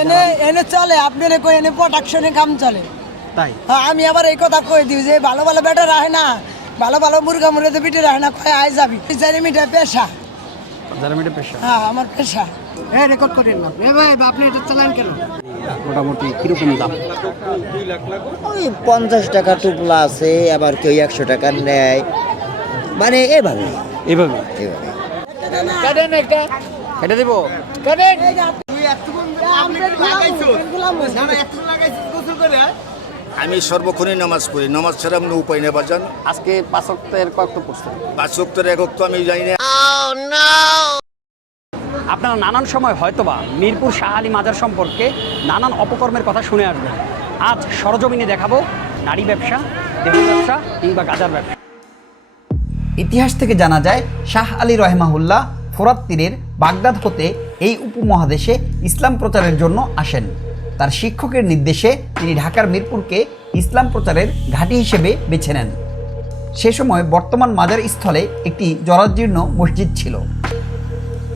এনে এনে চলে আপনার কই এনে প্রোডাকশনে কাম চলে। তাই? হ্যাঁ আমি আবার এই কথা কই দিই যে ভালো ভালো বেটা রাহে না ভালো ভালো মুরগা মুরগা পিঠে রাহে না কয় আয় যাবি। চারি মিটা পেশা। যারা মিটে পেশা। হ্যাঁ আমার পেশা। হ্যাঁ রেকর্ড করেন না। এ ভাই আপনি এটা চালান কেন? মোটামুটি কীরকম দাম? ওই পঞ্চাশ টাকা টুপলা আছে আবার কেউ একশো টাকা নেয়। মানে এভাবে। এইভাবে এভাবে। এটা দিব। আমি সর্বক্ষণই নামাজ পড়ি। নামাজ ছাড়া আমি উপায় নেই বাজান। আজকে পাঁচ অক্টের কয়েকটা পড়ছেন পাঁচ সপ্তাহ একক তো আমি জানি না। আপনারা নানান সময় হয়তোবা মিরপুর শাহ আলী মাজার সম্পর্কে নানান অপকর্মের কথা শুনে আসবেন। আজ সরজমিনে দেখাবো নারী ব্যবসা দেহ ব্যবসা কিংবা গাজার ব্যবসা। ইতিহাস থেকে জানা যায় শাহ আলী রহমাহুল্লাহ ফোরাত তীরের বাগদাদ হতে এই উপমহাদেশে ইসলাম প্রচারের জন্য আসেন। তার শিক্ষকের নির্দেশে তিনি ঢাকার মিরপুরকে ইসলাম প্রচারের ঘাঁটি হিসেবে বেছে নেন। সে সময় বর্তমান মাজার স্থলে একটি জরাজীর্ণ মসজিদ ছিল।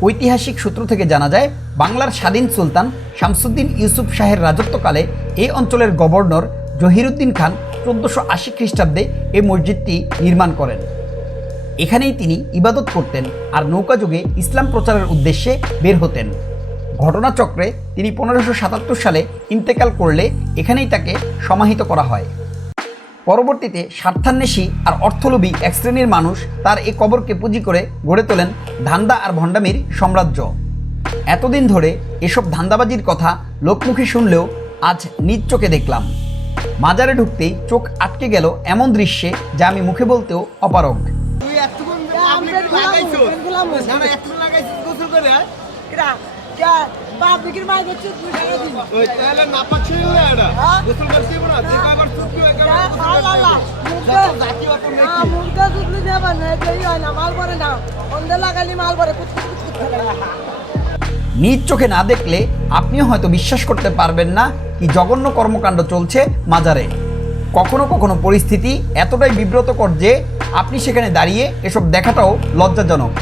ঐতিহাসিক সূত্র থেকে জানা যায়, বাংলার স্বাধীন সুলতান শামসুদ্দিন ইউসুফ শাহের রাজত্বকালে এই অঞ্চলের গভর্নর জহিরুদ্দিন খান চোদ্দোশো আশি খ্রিস্টাব্দে এই মসজিদটি নির্মাণ করেন। এখানেই তিনি ইবাদত করতেন আর নৌকাযুগে ইসলাম প্রচারের উদ্দেশ্যে বের হতেন। ঘটনাচক্রে তিনি পনেরোশো সাতাত্তর সালে ইন্তেকাল করলে এখানেই তাকে সমাহিত করা হয়। পরবর্তীতে স্বার্থান্বেষী আর অর্থলোভী এক শ্রেণির মানুষ তার এই কবরকে পুঁজি করে গড়ে তোলেন ধান্দা আর ভণ্ডামির সাম্রাজ্য। এতদিন ধরে এসব ধান্দাবাজির কথা লোকমুখে শুনলেও আজ নিজ চোখে দেখলাম। মাজারে ঢুকতেই চোখ আটকে গেল এমন দৃশ্যে যা আমি মুখে বলতেও অপারগ। নিজ চোখে না দেখলে আপনিও হয়তো বিশ্বাস করতে পারবেন না কি জঘন্য কর্মকাণ্ড চলছে মাজারে। কখনো কখনো পরিস্থিতি এতটাই বিব্রতকর যে আপনি সেখানে দাঁড়িয়ে এসব দেখাটাও লজ্জাজনক।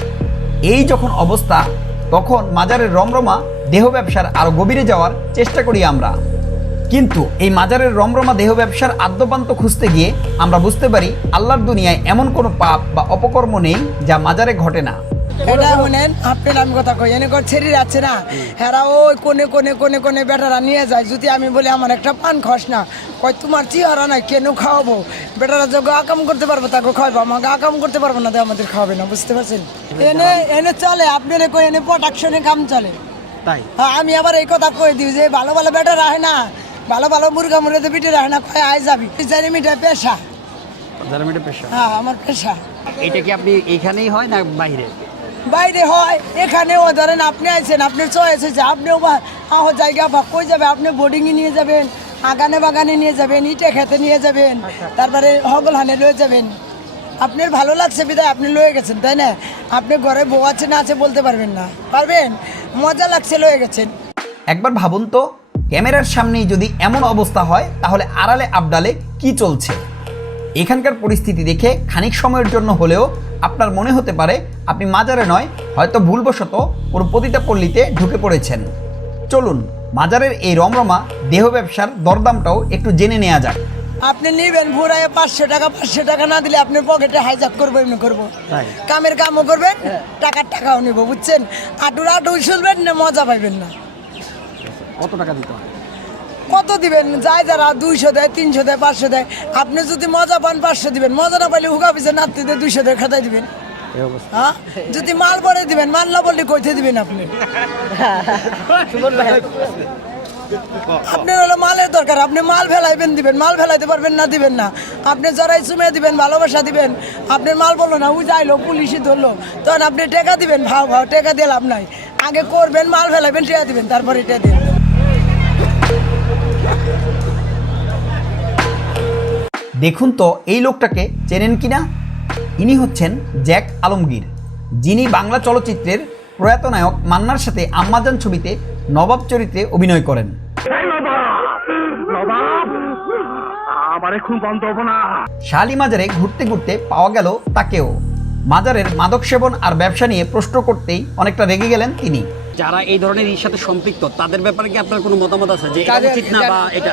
এই যখন অবস্থা, তখন মাজারের রমরমা দেহ ব্যবসার আরও গভীরে যাওয়ার চেষ্টা করি আমরা। কিন্তু এই মাজারের রমরমা দেহ ব্যবসার আদ্যপান্ত খুঁজতে গিয়ে আমরা বুঝতে পারি আল্লাহর দুনিয়ায় এমন কোনো পাপ বা অপকর্ম নেই যা মাজারে ঘটে না। এটা শুনেন আপনার আমি কথা কই এনে কর ছেড়ে যাচ্ছে না। হেরা ওই কোনে কোনে কোনে কোনে বেটারা নিয়ে যায় যদি আমি বলি আমার একটা পান খাস না কয় তোমার চেহারা নাই কেন খাওয়াবো? বেটারা যখন আকাম করতে পারব তাকে খাওয়াবো আমাকে আকাম করতে পারব না আমাদের খাওয়াবে না বুঝতে পারছেন? এনে এনে চলে আপনার কই এনে প্রোডাকশনে কাম চলে। তাই? হ্যাঁ আমি আবার এই কথা কই দিই যে ভালো ভালো বেটা রাহে না ভালো ভালো মুরগা মুরগা পিঠে রাহে না কয় আয় যাবি। চারি মিটা পেশা। যারা মিটে পেশা? হ্যাঁ আমার পেশা। এটা কি আপনি এখানেই হয় না বাইরে? বাইরে হয় এখানেও ধরেন আপনি আইছেন আপনার চয়েস হয়েছে আপনিও বা- আহ জায়গা বা কই যাবে আপনি বোর্ডিংয়ে নিয়ে যাবেন আগানে বাগানে নিয়ে যাবেন ইটে খেতে নিয়ে যাবেন তারপরে হগলহানে লয়ে যাবেন। আপনার ভালো লাগছে বিদায় আপনি লয়ে গেছেন তাই না? আপনি ঘরে বউ আছে না আছে বলতে পারবেন না। পারবেন? মজা লাগছে লয়ে গেছেন। একবার ভাবুন তো ক্যামেরার সামনেই যদি এমন অবস্থা হয় তাহলে আড়ালে আবডালে কি চলছে? এখানকার পরিস্থিতি দেখে খানিক সময়ের জন্য হলেও আপনার মনে হতে পারে আপনি মাজারে নয় হয়তো ভুলবশত পুরো পতিতা পল্লীতে ঢুকে পড়েছেন। চলুন মাজারের এই রমরমা দেহ ব্যবসার দরদামটাও একটু জেনে নেওয়া যাক। আপনি নিবেন ভুরায় পাঁচশো টাকা পাঁচশো টাকা না দিলে আপনি পকেটে হাইজাক করব এমনি করব। কামের কামও করবেন টাকার টাকাও নিব বুঝছেন? আটুর আটু শুনবেন না মজা পাইবেন না। কত টাকা দিতে হয়? কত দিবেন? যাই যারা দুইশো দেয় তিনশো দেয় পাঁচশো দেয়। আপনি যদি মজা পান পাঁচশো দিবেন। মজা না পাইলে হুকা পিছিয়ে নাতি দিয়ে দুইশো দেয় খাতায় দিবেন। হ্যাঁ? যদি মাল পরে দিবেন মাল না বললে কইতে দিবেন আপনি। আপনার হলো মালের দরকার। আপনি মাল ফেলাইবেন দিবেন। মাল ফেলাইতে পারবেন না দিবেন না। আপনি জরাই চুমে দিবেন ভালোবাসা দিবেন। আপনার মাল বলল না ও যাইলো পুলিশই ধরলো। তখন আপনি টেকা দিবেন ভাও ভাও টেকা দিয়ে লাভ নাই। আগে করবেন মাল ফেলাইবেন টেকা দিবেন তারপরে টেকা দিবেন। দেখুন তো এই লোকটাকে চেনেন কিনা ইনি হচ্ছেন জ্যাক আলমগীর যিনি বাংলা চলচ্চিত্রের প্রয়াত নায়ক মান্নার সাথে আম্মাজান ছবিতে নবাব চরিত্রে অভিনয় করেন। শালি মাজারে ঘুরতে ঘুরতে পাওয়া গেল তাকেও। মাজারের মাদক সেবন আর ব্যবসা নিয়ে প্রশ্ন করতেই অনেকটা রেগে গেলেন তিনি। যারা এই ধরনের এর সাথে সম্পৃক্ত তাদের ব্যাপারে কি আপনার কোনো মতামত আছে যে এটা উচিত না বা এটা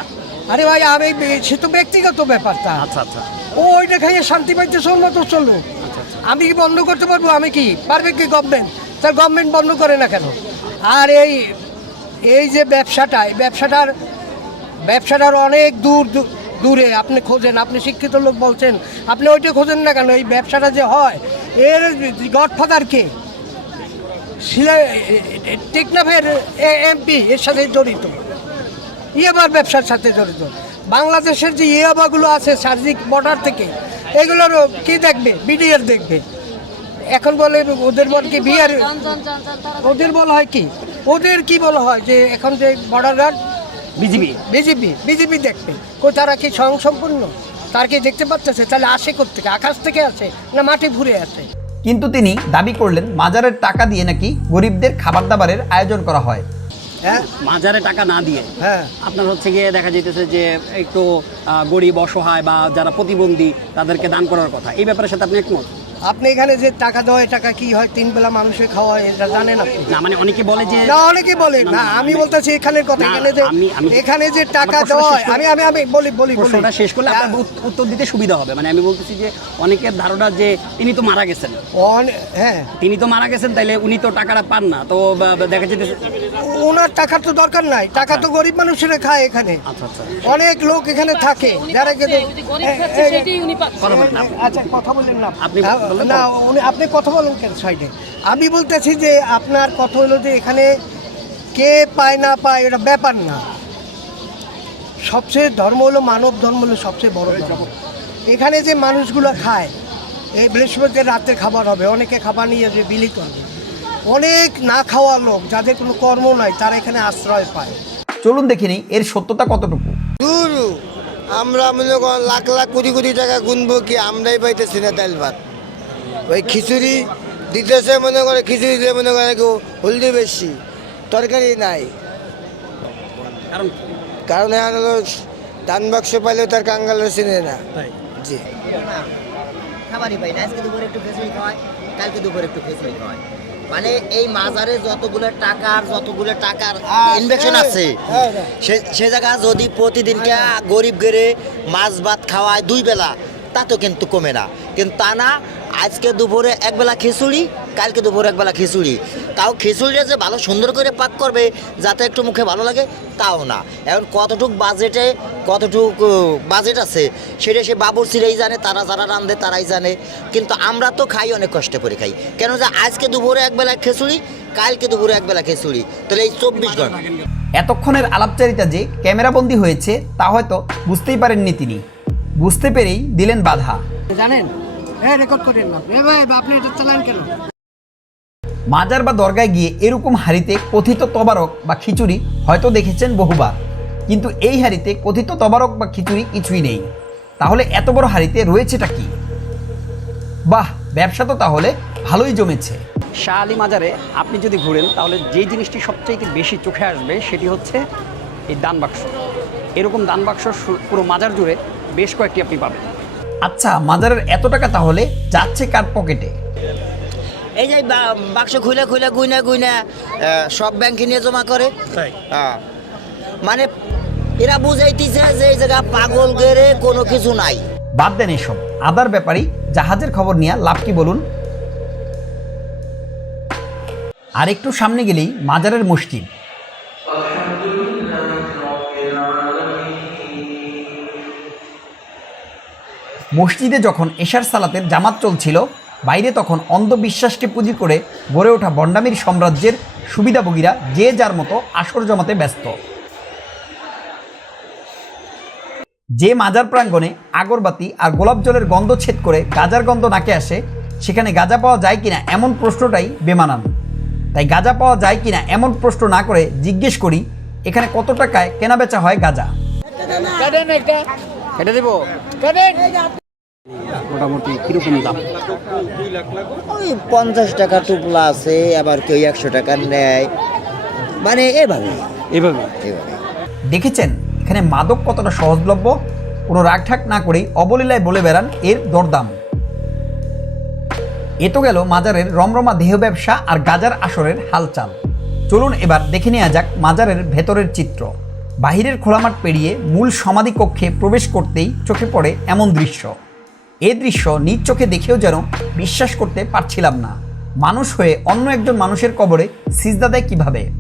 আরে ভাই আমি সে তো ব্যক্তিগত ব্যাপারটা। আচ্ছা আচ্ছা। ও ওইটা খাইয়ে শান্তি পাইতে চলল তো চলল। আমি কি বন্ধ করতে পারব? আমি কি? পারবে কি গভর্নমেন্ট তার গভর্নমেন্ট বন্ধ করে না কেন? আর এই এই যে ব্যবসাটা এই ব্যবসাটার ব্যবসাটার অনেক দূর দূর- আপনি খোঁজেন আপনি শিক্ষিত লোক বলছেন আপনি ওইটা খোঁজেন না কেন? এই ব্যবসাটা যে হয় এর গডফাদার কে? শিলা- টেকনাফের এমপি এর সাথে জড়িত। ইয়াবার ব্যবসার সাথে জড়িত। বাংলাদেশের যে ইয়াবাগুলো আছে সার্জিক বর্ডার থেকে এগুলোরও কি দেখবে? বিডিআর দেখবে। এখন বলে ওদের বল কি বিআর? ওদের বলা হয় কি? ওদের কি বলা হয় যে এখন যে border guard? BGB. BJP BJP দেখবে। কো তারা কি স্বয়ংসম্পূর্ণ? তার কি দেখতে পাচ্ছে? তাহলে আসে থেকে আকাশ থেকে আসে না মাটি ঘুরে আসে? কিন্তু তিনি দাবি করলেন মাজারের টাকা দিয়ে নাকি গরিবদের খাবার দাবারের আয়োজন করা হ্যাঁ। মাজারে টাকা না দিয়ে। হ্যাঁ। আপনার হচ্ছে গিয়ে দেখা যেতেছে যে একটু আহ, গরিব অসহায় বা যারা প্রতিবন্ধী তাদেরকে দান করার কথা। এই ব্যাপারের সাথে আপনি একমত? আপনি এখানে যে টাকা দেওয়া টাকা কি হয় তিন বেলা মানুষের খাওয়া হয় এটা জানেন আপনি না মানে অনেকে বলে যে না অনেকে বলে। না আমি বলতেছি এখানের কথা এখানে যে এখানে যে টাকা দেওয়া হয় আমি আমি আমি বলি বলি বলি। প্রশ্নটা শেষ করলে আপনার উত্তর দিতে সুবিধা হবে। মানে আমি বলতেছি যে অনেকের ধারণা যে তিনি তো মারা গেছেন। হ্যাঁ। তিনি তো মারা গেছেন তাইলে উনি তো টাকাটা পান না। তো দেখা যেতেছে ওনার টাকার তো দরকার নাই। টাকা তো গরিব মানুষেরা খায় এখানে। আচ্ছা আচ্ছা। অনেক লোক এখানে থাকে। যারা কিন্তু কথা বলেন না। আচ্ছা কথা বলেন না। আপনি হ্যাঁ, না উনি আপনি কথা বলেন কেন সাইডে? আমি বলতেছি যে আপনার কথা হলো যে এখানে কে পায় না পায় এটা ব্যাপার না। সবচেয়ে ধর্ম হলো মানব ধর্ম হলো সবচেয়ে বড় ধর্ম। এখানে যে মানুষগুলো খায় এই বৃহস্পতির রাতে খাবার হবে অনেকে খাবার নিয়ে যে বিলি করবে অনেক না খাওয়া লোক যাদের কোনো কর্ম নাই তারা এখানে আশ্রয় পায়। চলুন দেখিনি এর সত্যতা কতটুকু? দূর আমরা মনে করেন লাখ লাখ কোটি কোটি টাকা গুনবো কি আমরাই পাইতেছি না ডাল ভাত? ওই খিচুড়ি দিতেছে মনে করে খিচুড়ি দিয়ে মনে করে কেউ হলদি বেশি তরকারি নাই। কারণ কারণ এখন হলো দান বাক্স পাইলেও তার কাঙ্গালের চিনে না। জি। খাবারই পাই না আজকে দুপুরে একটু খিচুড়ি খাওয়ায় কালকে দুপুরে একটু খিচুড়ি খাওয়ায়। মানে এই মাজারে যতগুলো টাকার যতগুলো টাকার ইনভেকশন আছে সে সে জায়গা যদি প্রতিদিনকে গরিব গেরে মাছ ভাত খাওয়ায় দুই বেলা তা তো কিন্তু কমে না। কিন্তু তা না আজকে দুপুরে একবেলা খিচুড়ি কালকে দুপুরে একবেলা খিচুড়ি। তাও খিচুড়িটা যে ভালো সুন্দর করে পাক করবে যাতে একটু মুখে ভালো লাগে তাও না। এখন কতটুক বাজেটে কতটুক বাজেট আছে সেটা সে বাবুরচিরাই জানে তারা যারা রান্ধে তারাই জানে। কিন্তু আমরা তো খাই অনেক কষ্ট করে খাই। কেন যে আজকে দুপুরে একবেলা খিচুড়ি কালকে দুপুরে একবেলা খিচুড়ি। তাহলে এই চব্বিশ ঘণ্টা। এতক্ষণের আলাপচারিতা যে ক্যামেরাবন্দি হয়েছে তা হয়তো বুঝতেই পারেননি তিনি। বুঝতে পেরেই দিলেন বাধা। জানেন হ্যাঁ রেকর্ড করেন না। ভাই আপনি এটা চালান কেন? মাজার বা দরগায় গিয়ে এরকম হাড়িতে কথিত তবারক বা খিচুড়ি হয়তো দেখেছেন বহুবার। কিন্তু এই হাড়িতে কথিত তবারক বা খিচুড়ি কিছুই নেই। তাহলে এত বড় হাড়িতে রয়েছেটা কি? বাহ ব্যবসা তো তাহলে ভালোই জমেছে। শাহ আলী মাজারে আপনি যদি ঘুরেন তাহলে যে জিনিসটি সবচাইতে বেশি চোখে আসবে সেটি হচ্ছে এই দান বাক্স। এরকম দান বাক্স পুরো মাজার জুড়ে বেশ কয়েকটি আপনি পাবেন। আচ্ছা মাজারের এত টাকা তাহলে যাচ্ছে কার পকেটে? এই যে বা- বাক্স খুলে খুলে গুইনা গুইনা সব ব্যাংকে নিয়ে জমা করে। হ্যাঁ। মানে এরা বুঝাইতেছে যে এই জায়গা পাগল গেরে কোনো কিছু নাই। বাদ দেন এসব। আদার ব্যাপারই জাহাজের খবর নিয়ে লাভ কি বলুন? আর একটু সামনে গেলেই মাজারের মসজিদ। মসজিদে যখন এশার সালাতের জামাত চলছিল বাইরে তখন অন্ধবিশ্বাসকে পুঁজি করে গড়ে ওঠা বন্ডামির সাম্রাজ্যের সুবিধাভোগীরা যে যার মতো আসর জমাতে ব্যস্ত। যে মাজার প্রাঙ্গণে আগরবাতি আর গোলাপ জলের গন্ধ ছেদ করে গাজার গন্ধ নাকে আসে সেখানে গাজা পাওয়া যায় কিনা এমন প্রশ্নটাই বেমানান। তাই গাজা পাওয়া যায় কিনা এমন প্রশ্ন না করে জিজ্ঞেস করি এখানে কত টাকায় কেনাবেচা হয় গাজা? কাটেন একটা। এটা দেবো। মোটামুটি কীরকম দাম? ওই পঞ্চাশ টাকা টুপলা আছে আবার কেউ একশো টাকা নেয়। মানে এভাবে। এভাবে? এভাবে। দেখেছেন? এখানে মাদক কতটা সহজলভ্য? কোনো রাগঠাক না করেই অবলীলায় বলে বেড়ান এর দরদাম। এ তো গেল মাজারের রমরমা দেহ ব্যবসা আর গাজার আসরের হালচাল। চলুন এবার দেখে নেওয়া যাক মাজারের ভেতরের চিত্র। বাহিরের খোলামাঠ পেরিয়ে মূল সমাধি কক্ষে প্রবেশ করতেই চোখে পড়ে এমন দৃশ্য। এ দৃশ্য নিজ চোখে দেখেও যেন বিশ্বাস করতে পারছিলাম না। মানুষ হয়ে অন্য একজন মানুষের কবরে সিজদা দেয় কীভাবে?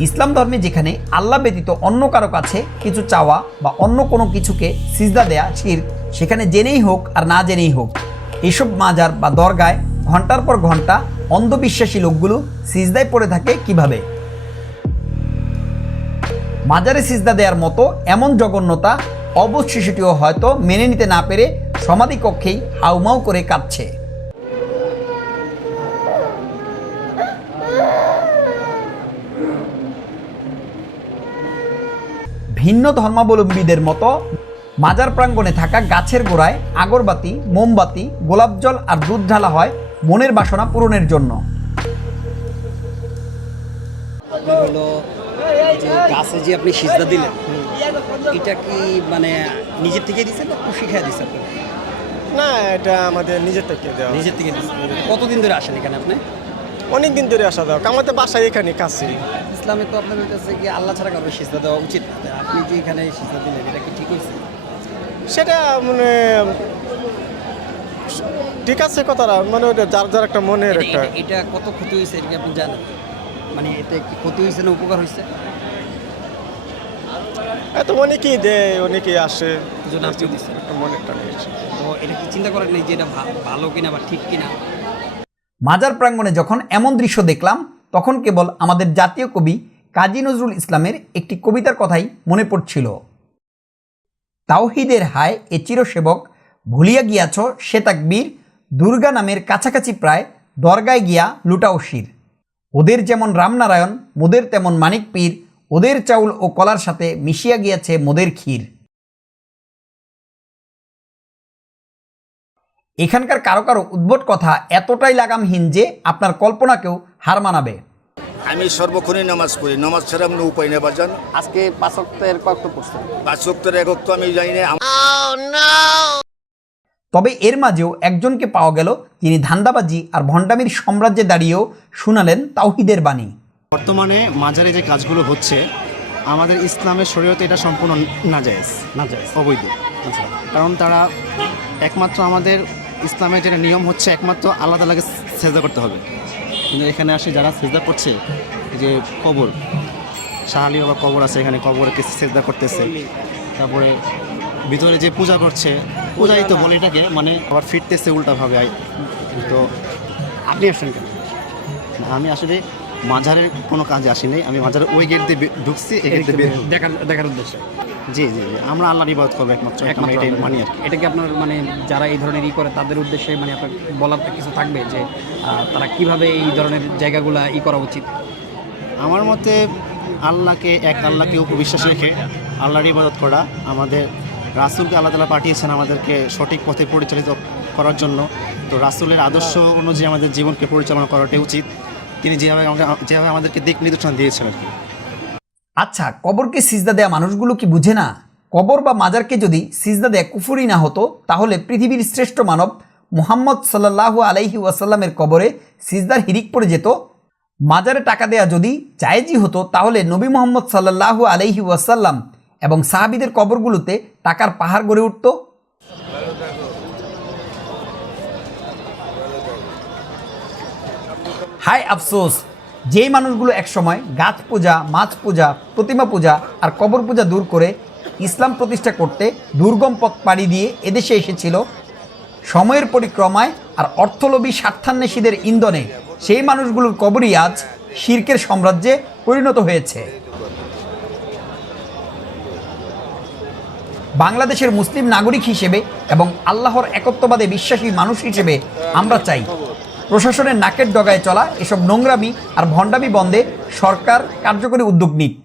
ইসলাম ধর্মে যেখানে আল্লাহ ব্যতীত অন্য কারও কাছে কিছু চাওয়া বা অন্য কোনো কিছুকে সিজদা দেয়া শির, সেখানে জেনেই হোক আর না জেনেই হোক। এসব মাজার বা দরগায় ঘণ্টার পর ঘণ্টা অন্ধবিশ্বাসী লোকগুলো সিজদায় পড়ে থাকে কীভাবে? মাজারে সিজদা দেওয়ার মতো এমন জঘন্যতা অবশ শিশুটিও হয়তো মেনে নিতে না পেরে সমাধি কক্ষেই হাউমাউ করে কাঁদছে। ভিন্ন ধর্মাবলম্বীদের মতো মাজার প্রাঙ্গণে থাকা গাছের গোড়ায় আগরবাতি, মোমবাতি, গোলাপ জল আর দুধ ঢালা হয় মনের বাসনা পূরণের জন্য। গাছে যে আপনি সিজদা দিলেন, এটা কি মানে নিজের থেকে দিচ্ছেন না খেয়ে দিচ্ছেন না এটা আমাদের নিজের থেকে দেওয়া নিজের থেকে কতদিন ধরে আসেন এখানে আপনি? অনেক দিন ধরে আসা দাও আমাদের বাসায় এখানে কাছে। ইসলামে তো আপনার কাছে কি আল্লাহ ছাড়া কারও সিজদা দেওয়া উচিত আপনি যে এখানে সিজদা দিলেন এটা কি ঠিক হয়েছে? সেটা মানে ঠিক আছে কথাটা মানে ওটা যার যার একটা মনের একটা এটা- কত ক্ষতি হয়েছে এটা কি আপনি জানেন? মানে এতে কি ক্ষতি হয়েছে না উপকার হয়েছে? এত অনেকেই দেয় অনেকেই আসে। জন্য আপনি দিচ্ছেন? একটা মনের টানে তো এটা কি চিন্তা করেন নাই যে এটা ভালো কিনা বা ঠিক কিনা? মাজার প্রাঙ্গণে যখন এমন দৃশ্য দেখলাম তখন কেবল আমাদের জাতীয় কবি কাজী নজরুল ইসলামের একটি কবিতার কথাই মনে পড়ছিল। তাওহিদের হায় এ চিরসেবক ভুলিয়া গিয়াছ সে তাকবীর দুর্গা নামের কাছাকাছি প্রায় দরগায় গিয়া লুটাও শির। ওদের যেমন রামনারায়ণ মোদের তেমন মানিক পীর ওদের চাউল ও কলার সাথে মিশিয়া গিয়াছে মোদের ক্ষীর। এখানকার কারও কারও উদ্ভট কথা এতটাই লাগামহীন যে আপনার কল্পনাকেও হার মানাবে। আমি সর্বক্ষণই নামাজ পড়ি। নামাজ ছাড়া আমি উপায় নেই বাজান। আজকে পাঁচ অক্টের কয়েকটা পড়ছেন। পাঁচ সপ্তাহের একক তো আমি জানি না তবে এর মাঝেও একজনকে পাওয়া গেল যিনি ধান্দাবাজি আর ভণ্ডামির সাম্রাজ্যে দাঁড়িয়েও শুনালেন তাওহিদের বাণী। বর্তমানে মাজারে যে কাজগুলো হচ্ছে আমাদের ইসলামের শরীয়তে এটা সম্পূর্ণ নাজায়েজ। না যায় অবৈধ কারণ তারা একমাত্র আমাদের ইসলামের যেটা নিয়ম হচ্ছে একমাত্র আল্লাহ তালাকে সেজদা করতে হবে। কিন্তু এখানে আসে যারা সেজদা করছে যে কবর শাহালি বাবা কবর আছে এখানে কবরকে সেজদা করতেছে। তারপরে ভিতরে যে পূজা করছে পূজাই তো বলে এটাকে মানে আবার ফিরতেছে উল্টাভাবে। তো আপনি আসছেন কেন? আমি আসলে মাঝারের কোনো কাজে আসিনি আমি মাজারের ওই গেট দিয়ে ঢুকছি এই গেট দিয়ে দেখার দেখার উদ্দেশ্যে। জি জি জি। আমরা আল্লাহর ইবাদত করব একমাত্র আমরা এটাই মানি আর কি। এটা কি আপনার মানে যারা এই ধরনের ই করে তাদের উদ্দেশ্যে মানে আপনার বলার কিছু থাকবে যে তারা কীভাবে এই ধরনের জায়গাগুলো ই করা উচিত? আমার মতে আল্লাহকে এক আল্লাহকে উপবিশ্বাস রেখে আল্লাহর ইবাদত করা আমাদের রাসুলকে আল্লাহ তালা পাঠিয়েছেন আমাদেরকে সঠিক পথে পরিচালিত করার জন্য। তো রাসুলের আদর্শ অনুযায়ী আমাদের জীবনকে পরিচালনা করাটাই উচিত। তিনি যেভাবে আমাকে যেভাবে আমাদেরকে দিক নির্দেশনা দিয়েছেন আর কি। আচ্ছা কবরকে সিজদা দেয়া মানুষগুলো কি বুঝে না? কবর বা মাজারকে যদি সিজদা দেয়া কুফুরি না হতো, তাহলে পৃথিবীর শ্রেষ্ঠ মানব মুহাম্মদ সাল্লাল্লাহু আলাইহি ওয়াসাল্লামের কবরে সিজদার হিরিক পড়ে যেত। মাজারে টাকা দেয়া যদি জায়েজই হতো, তাহলে নবী মোহাম্মদ সাল্লাল্লাহু আলাইহি ওয়াসাল্লাম এবং সাহাবিদের কবরগুলোতে টাকার পাহাড় গড়ে উঠত। হাই আফসোস যেই মানুষগুলো একসময় গাছ পূজা, মাছ পূজা, প্রতিমা পূজা আর কবর পূজা দূর করে ইসলাম প্রতিষ্ঠা করতে দুর্গম পথ পাড়ি দিয়ে এদেশে এসেছিল, সময়ের পরিক্রমায় আর অর্থলোভী স্বার্থান্বেষীদের ইন্ধনে সেই মানুষগুলোর কবরই আজ শির্কের সাম্রাজ্যে পরিণত হয়েছে। বাংলাদেশের মুসলিম নাগরিক হিসেবে এবং আল্লাহর একত্ববাদে বিশ্বাসী মানুষ হিসেবে আমরা চাই প্রশাসনের নাকের ডগায় চলা এসব নোংরামি আর ভণ্ডামি বন্ধে সরকার কার্যকরী উদ্যোগ নিক।